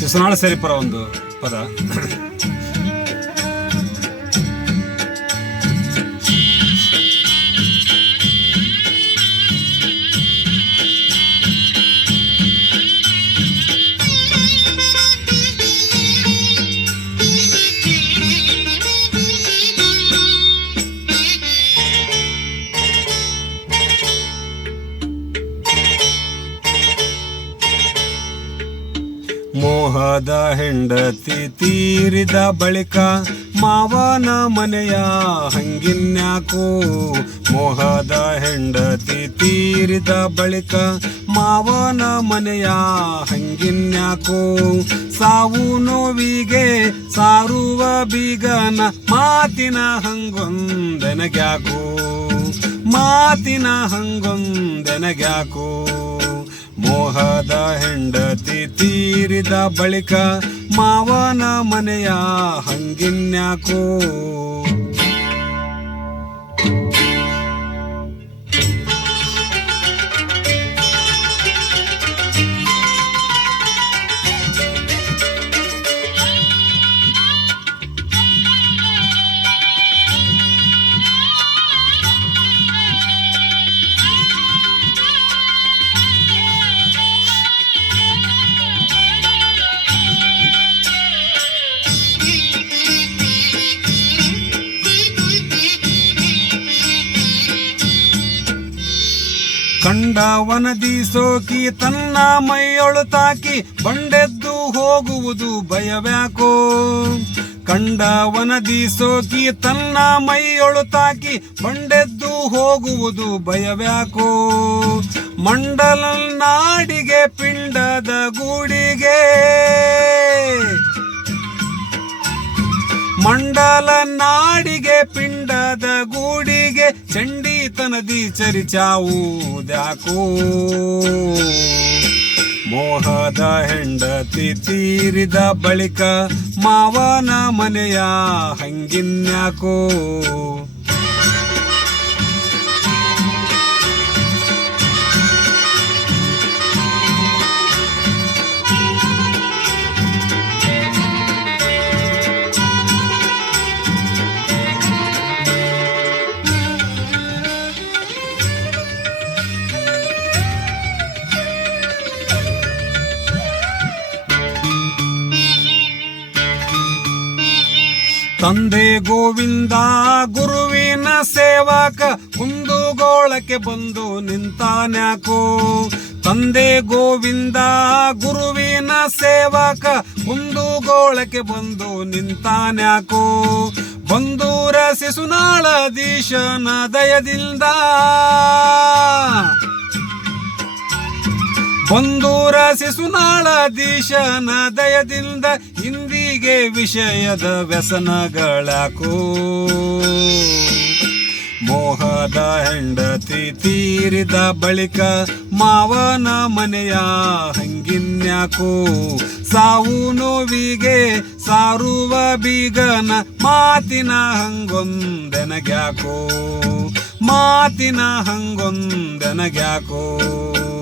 ಶಿಶುನಾಳ ಸೇರಿಪುರ ಒಂದು ಪದ. ಮೋಹದ ಹೆಂಡತಿ ತೀರಿದ ಬಳಿಕ ಮಾವನ ಮನೆಯ ಹಂಗಿನ್ಯಾಕೋ. ಮೋಹದ ಹೆಂಡತಿ ತೀರಿದ ಬಳಿಕ ಮಾವನ ಮನೆಯ ಹಂಗಿನ್ಯಾಕೋ. ಸಾವು ನೋವಿಗೆ ಸಾರುವ ಬೀಗನ ಮಾತಿನ ಹಂಗೊಂದೆನಗ್ಯಾಕೋ. ಮಾತಿನ ಹಂಗೊಂದೆನಗ್ಯಾಕೋ. ಮೋಹದ ಹೆಂಡತಿ ತೀರಿದ ಬಳಿಕ ಮಾವನ ಮನೆಯ ಹಂಗಿನ್ಯಾಕೋ. ಕಂಡ ವನದಿ ಸೋಕಿ ತನ್ನ ಮೈಯೊಳು ತಾಕಿ ಬಂಡೆದ್ದು ಹೋಗುವುದು ಭಯವ್ಯಾಕೋ. ಕಂಡ ವನದಿ ಸೋಕಿ ತನ್ನ ಮೈಯೊಳು ತಾಕಿ ಬಂಡೆದ್ದು ಹೋಗುವುದು ಭಯವ್ಯಾಕೋ. ಮಂಡಲ ನಾಡಿಗೆ ಪಿಂಡದ ಗೂಡಿಗೆ ಮಂಡಲ ನಾಡಿಗೆ ಪಿಂಡದ ಗೂಡಿಗೆ ಚಂಡೀತನದಿ ಚರಿಚಾವುದ್ಯಾಕೋ. ಮೋಹದ ಹೆಂಡತಿ ತೀರಿದ ಬಳಿಕ ಮಾವನ ಮನೆಯ ಹಂಗಿನ್ಯಾಕೋ. ತಂದೆ ಗೋವಿಂದ ಗುರುವಿನ ಸೇವಕ ಕುಂದುಗೋಳಕ್ಕೆ ಬಂದು ನಿಂತಾನ್ಯಾಕೋ. ತಂದೆ ಗೋವಿಂದ ಗುರುವಿನ ಸೇವಕ ಕುಂದುಗೋಳಕ್ಕೆ ಬಂದು ನಿಂತಾನ್ಯಾಕೋ. ಬಂದೂರ ಶಿಶುನಾಳಧೀಶನ ದಯದಿಂದ ಬಂದೂರ ಶಿಶುನಾಳಧೀಶನ ದಯದಿಂದ ಇಂದಿಗೆ ವಿಷಯದ ವ್ಯಸನಗಳಾಕೋ. ಮೋಹದ ಹೆಂಡತಿ ತೀರಿದ ಬಳಿಕ ಮಾವನ ಮನೆಯ ಹಂಗಿನ್ಯಾಕೋ. ಸಾವು ನೋವಿಗೆ ಸಾರುವ ಬೀಗನ ಮಾತಿನ ಹಂಗೊಂದೆನಗ್ಯಾಕೋ. ಮಾತಿನ ಹಂಗೊಂದೆನಗ್ಯಾಕೋ.